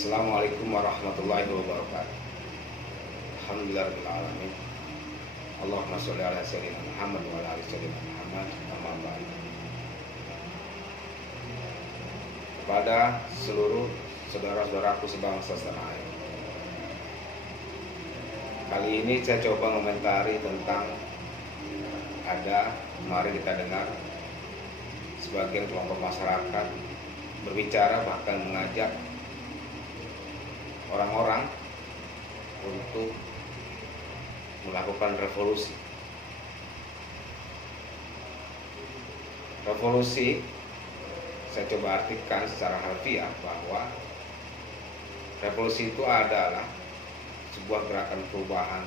Assalamualaikum warahmatullahi wabarakatuh. Alhamdulillahirabbil alamin. Allahumma sholli ala sayyidina Muhammad wa ala ali sayyidina Muhammad. Amma ba'd. Kepada seluruh saudara-saudaraku sebangsa setanah air, kali ini saya coba komentari tentang mari kita dengar sebagian kelompok masyarakat berbicara, bahkan mengajak orang-orang untuk melakukan revolusi. Revolusi saya coba artikan secara harfiah bahwa revolusi itu adalah sebuah gerakan perubahan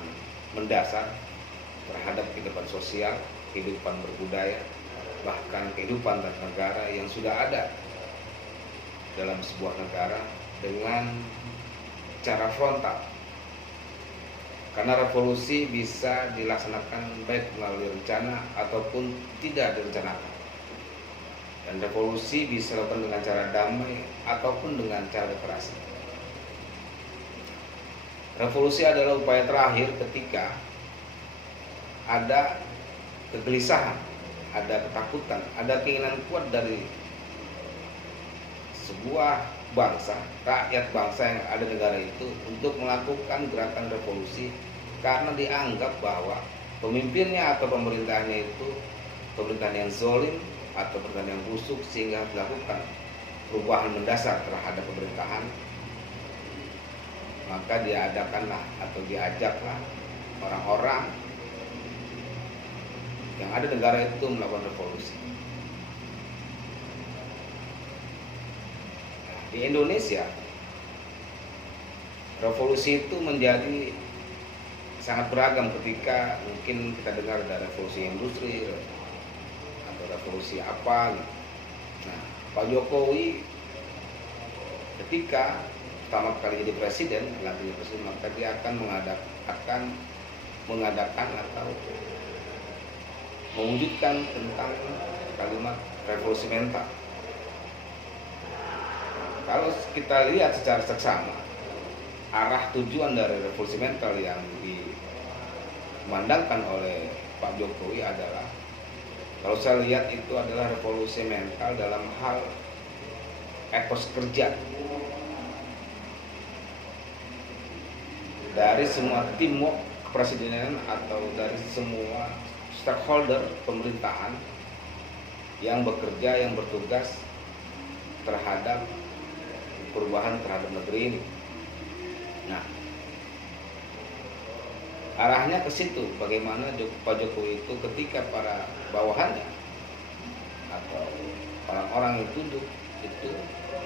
mendasar terhadap kehidupan sosial, kehidupan berbudaya, bahkan kehidupan negara yang sudah ada dalam sebuah negara dengan cara frontal. Karena revolusi bisa dilaksanakan baik melalui rencana ataupun tidak direncanakan. Dan revolusi bisa dilakukan dengan cara damai ataupun dengan cara kekerasan. Revolusi adalah upaya terakhir ketika ada kegelisahan, ada ketakutan, ada keinginan kuat dari sebuah bangsa, rakyat bangsa yang ada di negara itu untuk melakukan gerakan revolusi karena dianggap bahwa pemimpinnya atau pemerintahannya itu pemerintahan yang zalim atau pemerintahan yang busuk, sehingga dilakukan perubahan mendasar terhadap pemerintahan. Maka diadakanlah atau diajaklah orang-orang yang ada di negara itu melakukan revolusi. Di Indonesia, revolusi itu menjadi sangat beragam ketika mungkin kita dengar ada revolusi industri atau revolusi apa gitu. Nah, Pak Jokowi ketika pertama kali jadi presiden, maka dia akan mengadakan atau mewujudkan tentang kalimat revolusi mental. Kalau kita lihat secara seksama, arah tujuan dari revolusi mental yang dimandangkan oleh Pak Jokowi adalah, kalau saya lihat itu adalah revolusi mental dalam hal etos kerja. Dari semua tim kepresidenan atau dari semua stakeholder pemerintahan yang bekerja, yang bertugas terhadap perubahan terhadap negeri ini. Nah, arahnya ke situ, bagaimana Pak Jokowi itu ketika para bawahannya atau orang-orang yang duduk itu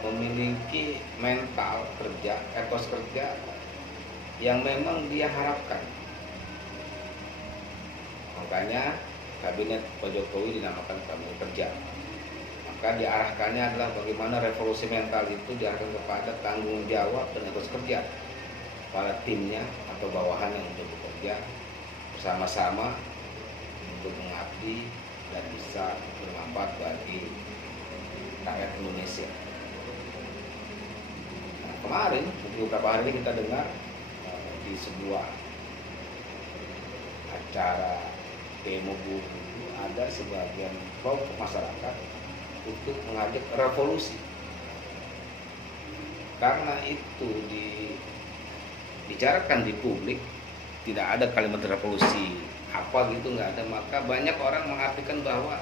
memiliki mental kerja, etos kerja yang memang dia harapkan. Makanya kabinet Pak Jokowi dinamakan kabinet kerja. Maka diarahkannya adalah bagaimana revolusi mental itu diarahkan kepada tanggung jawab dan etos kerja para timnya atau bawahan yang untuk bekerja bersama-sama untuk mengabdi dan bisa bermanfaat bagi rakyat Indonesia. Nah, kemarin beberapa hari ini kita dengar di sebuah acara demo buruh itu ada sebagian kelompok masyarakat untuk mengajak revolusi. Karena itu dibicarakan di publik, tidak ada kalimat revolusi apa gitu, nggak ada, maka banyak orang mengartikan bahwa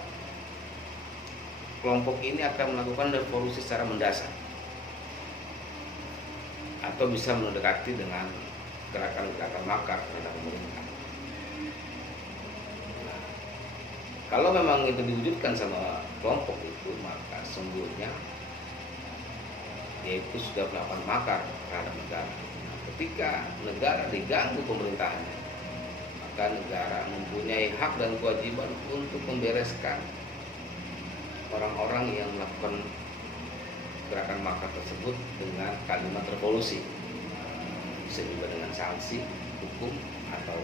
kelompok ini akan melakukan revolusi secara mendasar atau bisa mendekati dengan gerakan-gerakan makar terhadap pemerintah. Kalau memang itu diwujudkan sama kelompok itu, maka sungguhnya yaitu sudah melakukan makar terhadap negara. Nah, ketika negara diganggu pemerintahannya, maka negara mempunyai hak dan kewajiban untuk membereskan orang-orang yang melakukan gerakan makar tersebut dengan kalimat revolusi. Bisa juga dengan sanksi hukum atau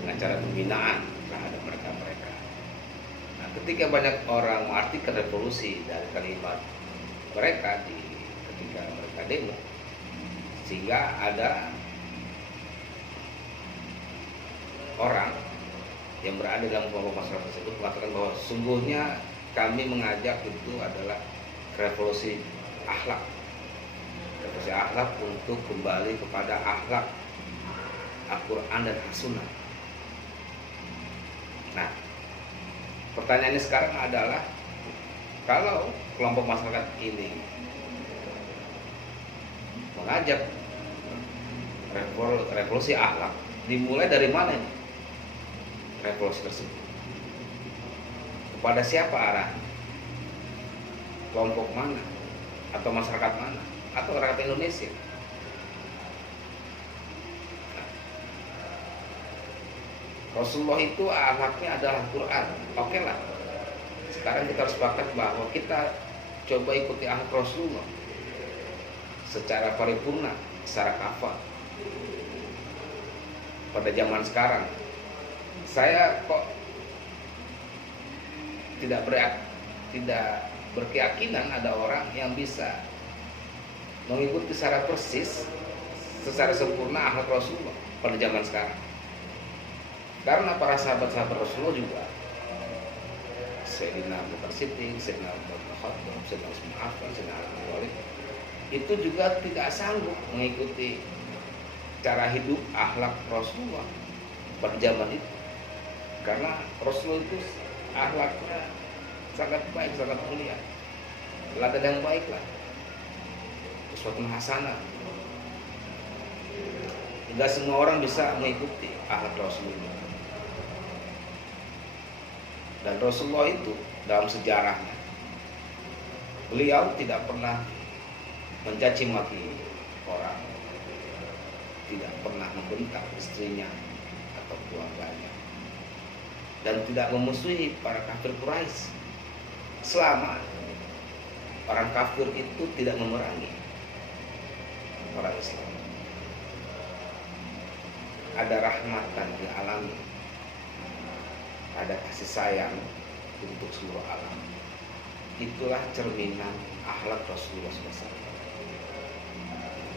dengan cara pembinaan terhadap mereka. Nah, ketika banyak orang mengartikan revolusi dari kalimat mereka ketika mereka demo, sehingga ada orang yang berada dalam kelompok masyarakat tersebut mengatakan bahwa sungguhnya kami mengajak itu adalah revolusi akhlak untuk kembali kepada akhlak Al-Quran dan As-Sunnah. Nah, pertanyaannya sekarang adalah, kalau kelompok masyarakat ini mengajak revolusi akhlak, dimulai dari mana ini revolusi tersebut? Kepada siapa arah? Kelompok mana? Atau masyarakat mana? Atau rakyat Indonesia? Rasulullah itu akhlaknya adalah Quran. Oke lah. Sekarang kita harus sepakat bahwa kita coba ikuti akhlak Rasulullah secara paripurna, secara kafah. Pada zaman sekarang, saya kok tidak berkeyakinan ada orang yang bisa mengikuti secara persis, secara sempurna akhlak Rasulullah pada zaman sekarang. Karena para sahabat-sahabat Rasulullah juga, Sayyidina Abu Bakar Siddiq, Sayyidina Umar bin Khattab, Sayyidina Utsman bin Affan, Sayyidina Ali bin Thalib, itu juga tidak sanggup mengikuti cara hidup akhlak Rasulullah pada zaman itu. Karena Rasulullah itu akhlaknya sangat baik, sangat mulia, teladan yang baik lah, uswatun hasanah. Tidak semua orang bisa mengikuti akhlak Rasulullah. Dan Rasulullah itu dalam sejarahnya, beliau tidak pernah mencaci maki orang, tidak pernah membentak istrinya atau keluarganya, dan tidak memusuhi para kafir Quraisy selama orang kafir itu tidak memerangi orang Islam. Ada rahmatan di alam, ada kasih sayang untuk seluruh alam. Itulah cerminan akhlak Rasulullah SAW.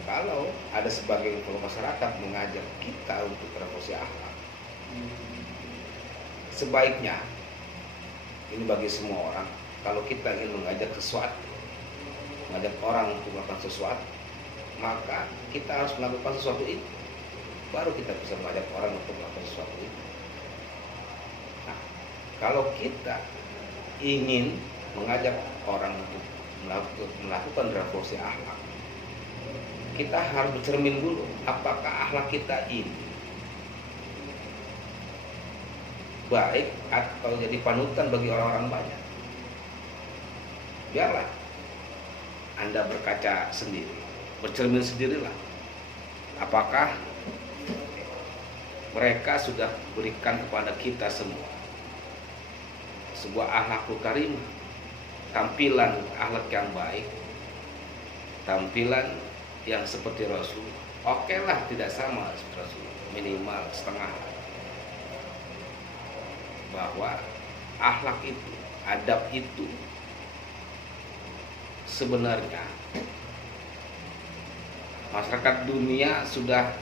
Kalau ada sebagian kelompok masyarakat mengajak kita untuk revolusi akhlak, sebaiknya ini bagi semua orang, kalau kita ingin mengajak sesuatu, mengajak orang untuk melakukan sesuatu, maka kita harus melakukan sesuatu itu, baru kita bisa mengajak orang untuk melakukan sesuatu itu. Nah, kalau kita ingin mengajak orang untuk melakukan revolusi akhlak, kita harus bercermin dulu, apakah akhlak kita ini baik atau jadi panutan bagi orang-orang banyak. Biarlah Anda berkaca sendiri, bercermin sendirilah, apakah mereka sudah berikan kepada kita semua sebuah akhlakul karimah, tampilan akhlak yang baik, tampilan yang seperti Rasul. Oke lah, tidak sama seperti Rasul, minimal setengah. Bahwa akhlak itu, adab itu sebenarnya masyarakat dunia sudah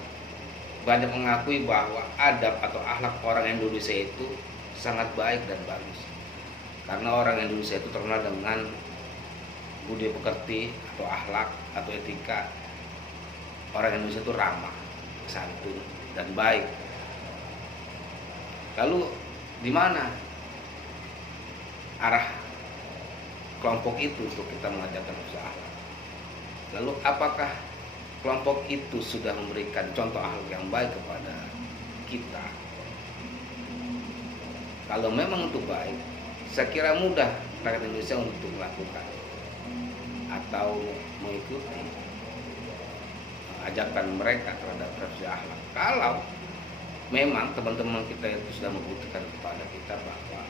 banyak mengakui bahwa adab atau akhlak orang Indonesia itu sangat baik dan bagus. Karena orang Indonesia itu terkenal dengan budi pekerti atau akhlak atau etika. Orang Indonesia itu ramah, santun, dan baik. Lalu di mana arah kelompok itu untuk kita mengajarkan usaha? Lalu apakah kelompok itu sudah memberikan contoh akhlak yang baik kepada kita? Kalau memang itu baik, saya kira mudah rakyat Indonesia untuk melakukan atau mengikuti ajakan mereka terhadap revolusi akhlak. Kalau memang teman-teman kita itu sudah membuktikan kepada kita bahwa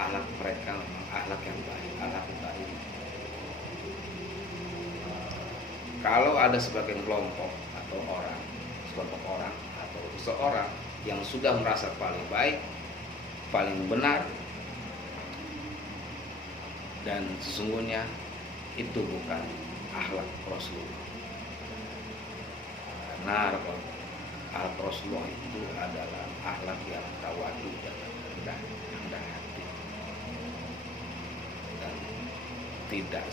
akhlak mereka memang akhlak yang baik, akhlak yang baik. Kalau ada sebagian kelompok atau orang, sekelompok orang atau seseorang yang sudah merasa paling baik, paling benar, dan sesungguhnya itu bukan akhlak Rasulullah. Karena akhlak Rasulullah itu adalah akhlak yang tawadu dan rendah hati, dan tidak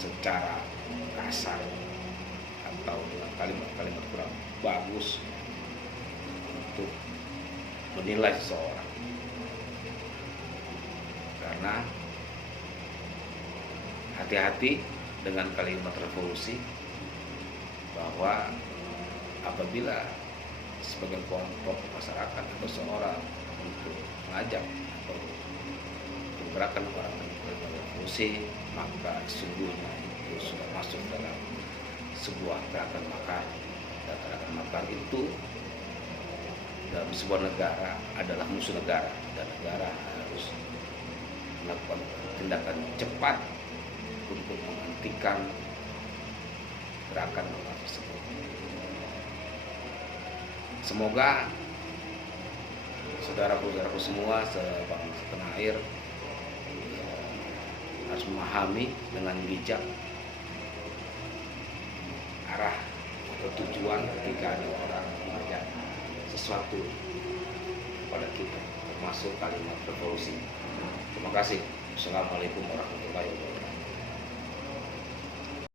secara kasar atau dengan kalimat-kalimat kurang bagus untuk menilai seseorang. Karena hati-hati dengan kalimat revolusi, bahwa apabila sebagian kelompok masyarakat atau seorang untuk mengajak atau menggerakkan orang dengan revolusi, maka sesungguhnya itu sudah masuk dalam sebuah gerakan makar. Dan gerakan makar itu dalam sebuah negara adalah musuh negara, dan negara harus melakukan tindakan cepat untuk menghentikan gerakan makar tersebut. Semoga saudara-saudaraku semua sebangsa setanah air harus memahami dengan bijak arah atau tujuan ketika ada orang mengajak sesuatu kepada kita, termasuk kalimat revolusi. Terima kasih. Assalamualaikum warahmatullahi wabarakatuh.